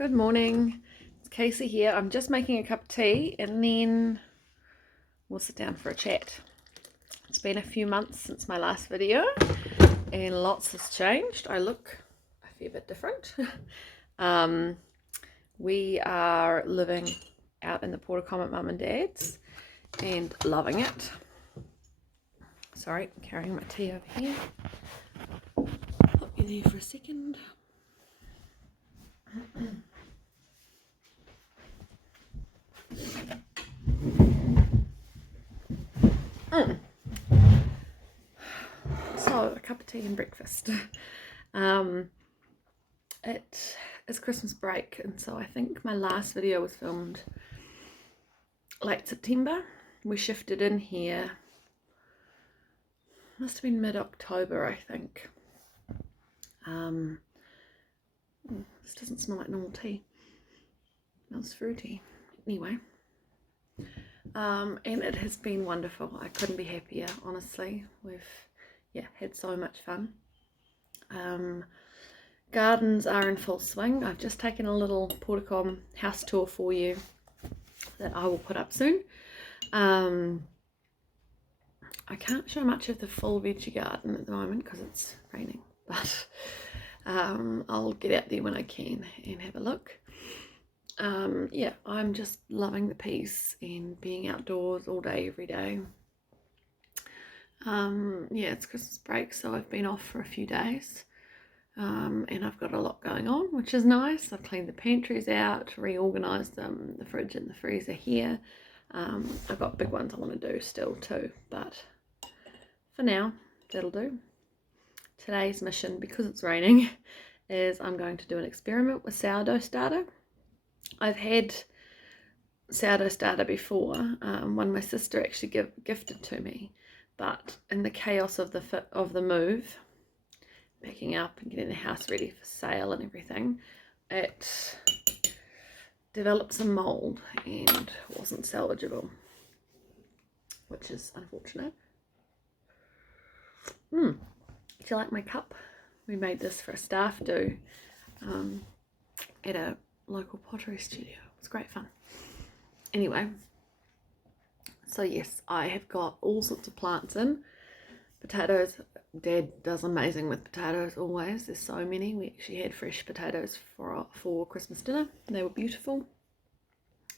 Good morning, it's Casey here. I'm just making a cup of tea and then we'll sit down for a chat. It's been a few months since my last video and lots has changed. I look a fair bit different. We are living out in the portacom at Mum and Dad's and loving it. Sorry, I'm carrying my tea over here. Pop you there for a second. So, a cup of tea and breakfast. It is Christmas break, and so I think my last video was filmed late September. We shifted in here, must have been mid-October, I think. This doesn't smell like normal tea. It smells fruity. Anyway, and it has been wonderful. I couldn't be happier, honestly. We've had so much fun. Gardens are in full swing. I've just taken a little portacom house tour for you that I will put up soon. I can't show much of the full veggie garden at the moment because it's raining, but I'll get out there when I can and have a look. I'm just loving the peace and being outdoors all day, every day. It's Christmas break, so I've been off for a few days, and I've got a lot going on, which is nice. I've cleaned the pantries out, reorganised them, the fridge and the freezer here. I've got big ones I want to do still too, but for now, that'll do. Today's mission, because it's raining, is I'm going to do an experiment with sourdough starter. I've had sourdough starter before, one my sister actually gifted to me, but in the chaos of the move, packing up and getting the house ready for sale and everything, it developed some mold and wasn't salvageable, which is unfortunate. Do you like my cup? We made this for a staff do at a local pottery studio. It's great fun. Anyway, so yes, I have got all sorts of plants in. Potatoes, Dad does amazing with potatoes always. There's so many. We actually had fresh potatoes for Christmas dinner. They were beautiful.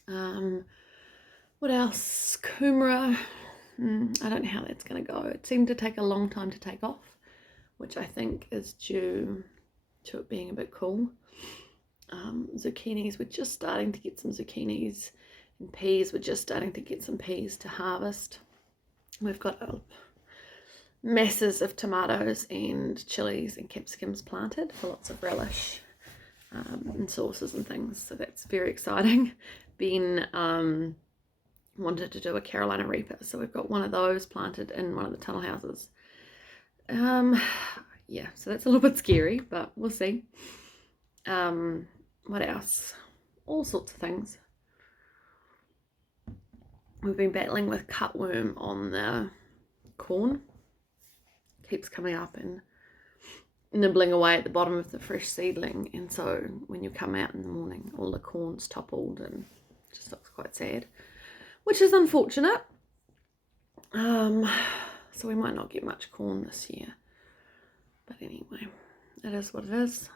What else? Kumara. I don't know how that's going to go. It seemed to take a long time to take off, which I think is due to it being a bit cool. Zucchinis, we're just starting to get some zucchinis, and peas, we're just starting to get some peas to harvest. We've got masses of tomatoes and chilies and capsicums planted for lots of relish and sauces and things, so that's very exciting. Ben wanted to do a Carolina Reaper, so we've got one of those planted in one of the tunnel houses. So that's a little bit scary, but we'll see. What else? All sorts of things. We've been battling with cutworm on the corn. Keeps coming up and nibbling away at the bottom of the fresh seedling, and so when you come out in the morning, all the corn's toppled and it just looks quite sad, which is unfortunate. So we might not get much corn this year, but anyway, it is what it is.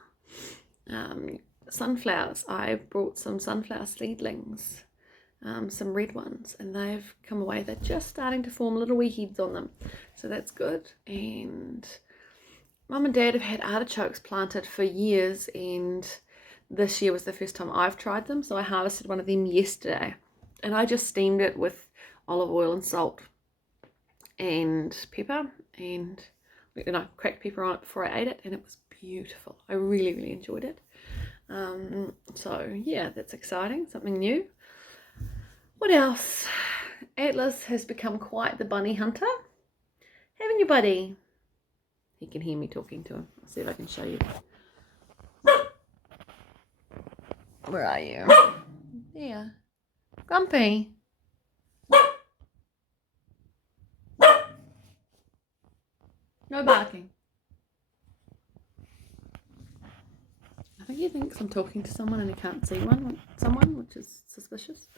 Sunflowers, I brought some sunflower seedlings, some red ones, and they've come away. They're just starting to form little wee heads on them, so that's good. And Mum and Dad have had artichokes planted for years, and this year was the first time I've tried them, so I harvested one of them yesterday, and I just steamed it with olive oil and salt and pepper, and cracked pepper on it before I ate it, and it was beautiful. I really enjoyed it. So yeah, that's exciting, something new. What else? Atlas has become quite the bunny hunter, haven't you, buddy? He can hear me talking to him. I'll see if I can show you. Where are you? There. Grumpy. No barking. I think he thinks I'm talking to someone and he can't see someone, which is suspicious.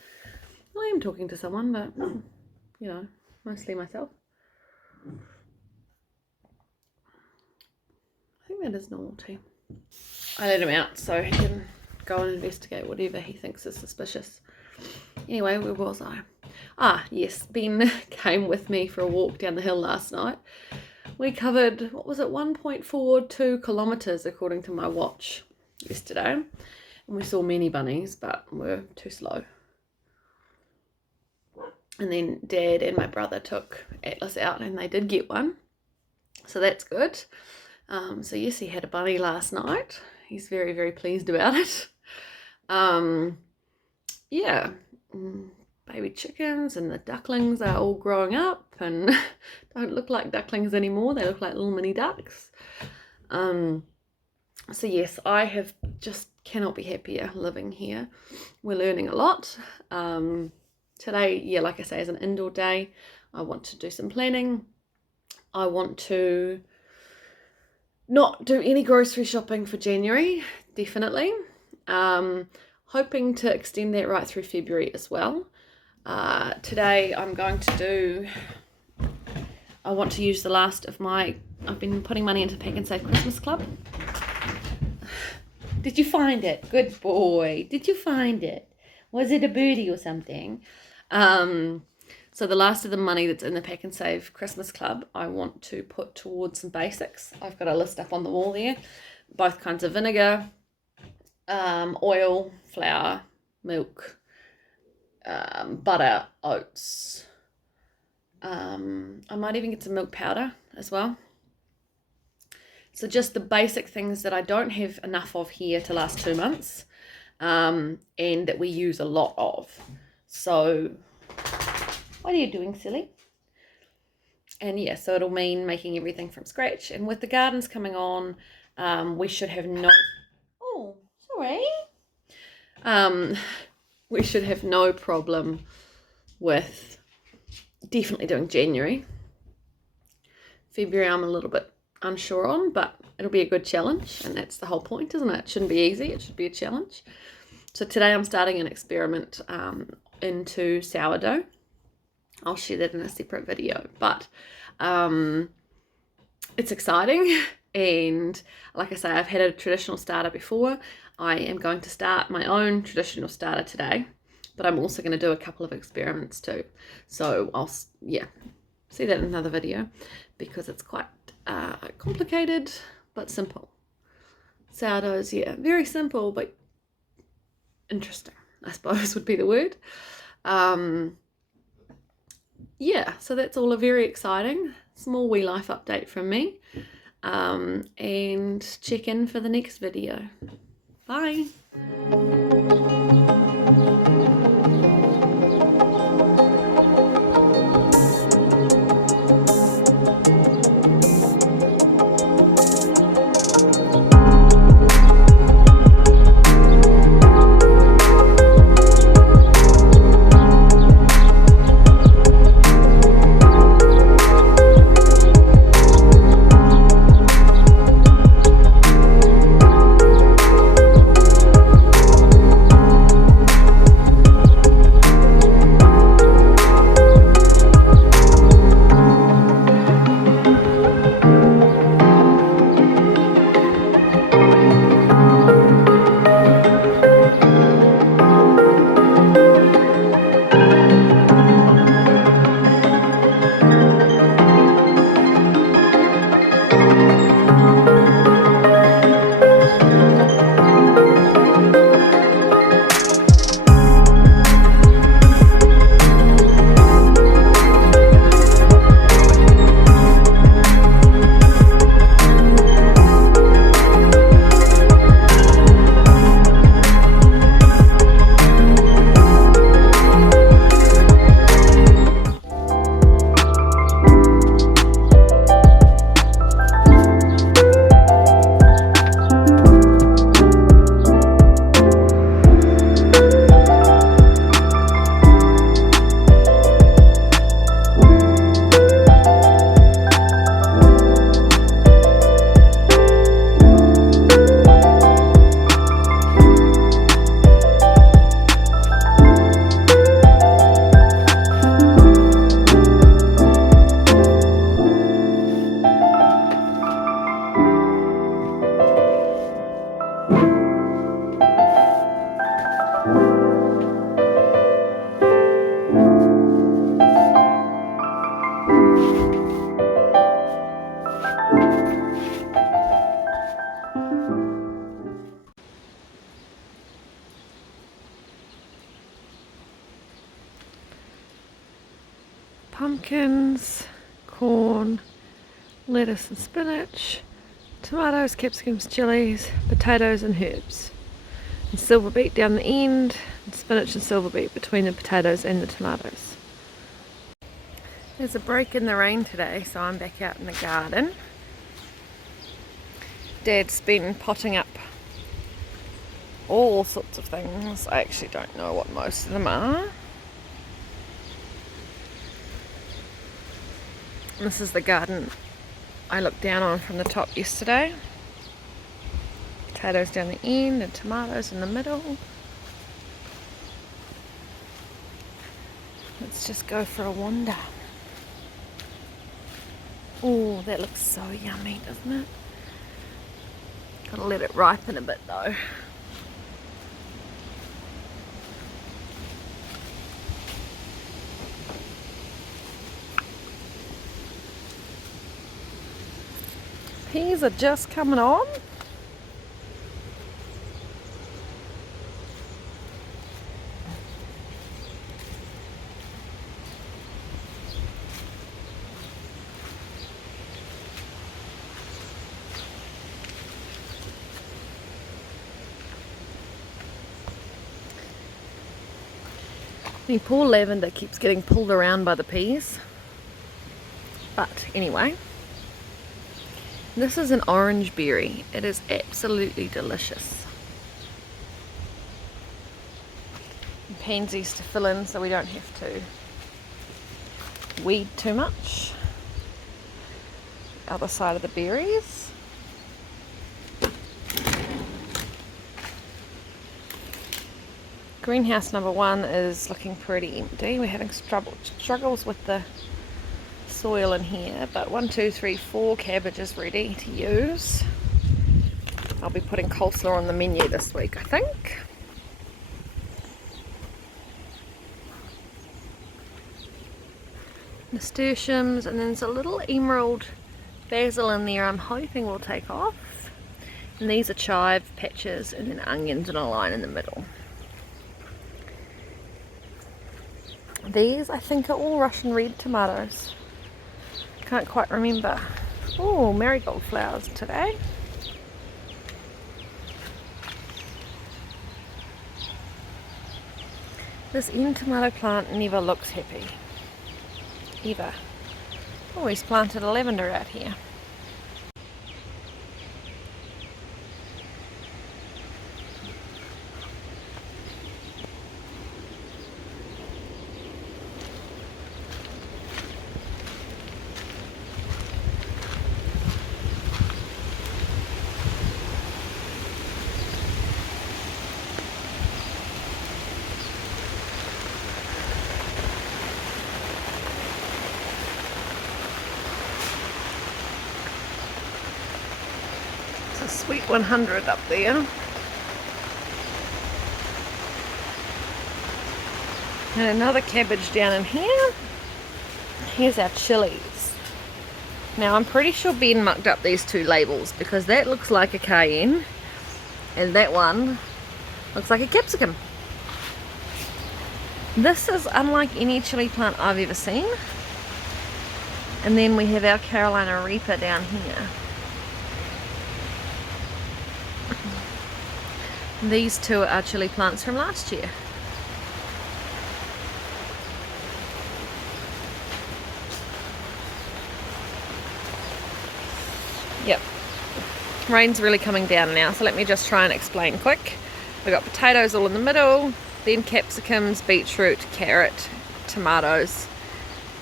I am talking to someone, but, you know, mostly myself. I think that is normal tea. I let him out so he can go and investigate whatever he thinks is suspicious. Anyway, where was I? Ah, yes, Ben came with me for a walk down the hill last night. We covered, 1.42 kilometres according to my watch yesterday. And we saw many bunnies, but we're too slow. And then Dad and my brother took Atlas out and they did get one. So that's good. So yes, he had a bunny last night. He's very, very pleased about it. Yeah, baby chickens and the ducklings are all growing up and don't look like ducklings anymore. They look like little mini ducks. So yes, I just cannot be happier living here. We're learning a lot. Today, yeah, like I say, is an indoor day. I want to do some planning. I want to not do any grocery shopping for January, definitely. Hoping to extend that right through February as well. Today I'm going to I want to use the last of I've been putting money into Pack and Save Christmas Club. Did you find it? Good boy. Did you find it? Was it a birdie or something? So the last of the money that's in the Pack and Save Christmas Club, I want to put towards some basics. I've got a list up on the wall there. Both kinds of vinegar, oil, flour, milk, butter, oats. I might even get some milk powder as well. So just the basic things that I don't have enough of here to last 2 months, and that we use a lot of. So what are you doing, silly? And yeah, so it'll mean making everything from scratch. And with the gardens coming on, we should have no... Oh, sorry. We should have no problem with definitely doing January. February I'm a little bit unsure on, but it'll be a good challenge, and that's the whole point, isn't it? It shouldn't be easy, it should be a challenge. So today I'm starting an experiment into sourdough. I'll share that in a separate video, but it's exciting. And like I say, I've had a traditional starter before. I am going to start my own traditional starter today, but I'm also going to do a couple of experiments too. So I'll, yeah, see that in another video because it's quite complicated but simple. Sourdoughs, yeah, very simple but interesting, I suppose would be the word. Yeah, so that's all a very exciting small wee life update from me. And check in for the next video. Bye. pumpkins, corn, lettuce and spinach, tomatoes, capsicums, chilies, potatoes and herbs. And silver beet down the end, and spinach and silver beet between the potatoes and the tomatoes. There's a break in the rain today, so I'm back out in the garden. Dad's been potting up all sorts of things. I actually don't know what most of them are. This is the garden I looked down on from the top yesterday. Potatoes down the end and tomatoes in the middle. Let's just go for a wander. Oh, that looks so yummy, doesn't it? Gotta let it ripen a bit though. Peas are just coming on. The poor lavender keeps getting pulled around by the peas. But anyway, this is an orange berry. It is absolutely delicious. And pansies to fill in so we don't have to weed too much. Other side of the berries. Greenhouse number 1 is looking pretty empty. We're having struggles with the soil in here, but 1, 2, 3, 4 cabbages ready to use. I'll be putting coleslaw on the menu this week, I think. Nasturtiums, and then there's a little emerald basil in there I'm hoping will take off. And these are chive patches, and then onions in a line in the middle. These, I think, are all Russian red tomatoes. Can't quite remember. Oh, marigold flowers today. This end tomato plant never looks happy. Ever. Oh, he's planted a lavender out here. Sweet 100 up there. And another cabbage down in here. Here's our chilies. Now I'm pretty sure Ben mucked up these 2 labels because that looks like a cayenne and that one looks like a capsicum. This is unlike any chili plant I've ever seen. And then we have our Carolina Reaper down here. These 2 are chili plants from last year. Yep. Rain's really coming down now, so let me just try and explain quick. We've got potatoes all in the middle, then capsicums, beetroot, carrot, tomatoes,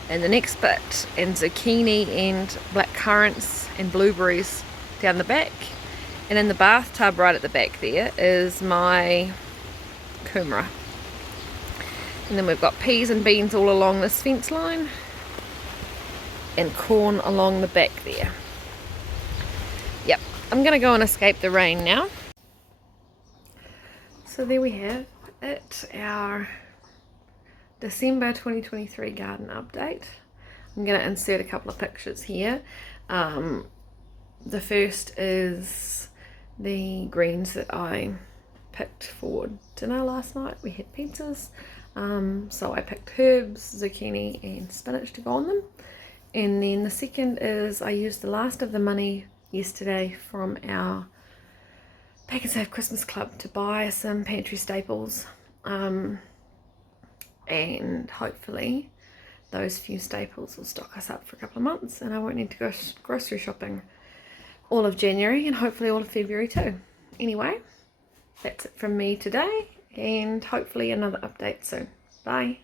and the next bit, and zucchini and black currants and blueberries down the back. And in the bathtub right at the back there is my kumara. And then we've got peas and beans all along this fence line. And corn along the back there. Yep, I'm going to go and escape the rain now. So there we have it, our December 2023 garden update. I'm going to insert a couple of pictures here. The first is the greens that I picked for dinner last night. We had pizzas. So I picked herbs, zucchini and spinach to go on them. And then the second is I used the last of the money yesterday from our Pack and Save Christmas Club to buy some pantry staples, and hopefully those few staples will stock us up for a couple of months and I won't need to go grocery shopping all of January and hopefully all of February too. Anyway, that's it from me today, and hopefully another update soon. Bye.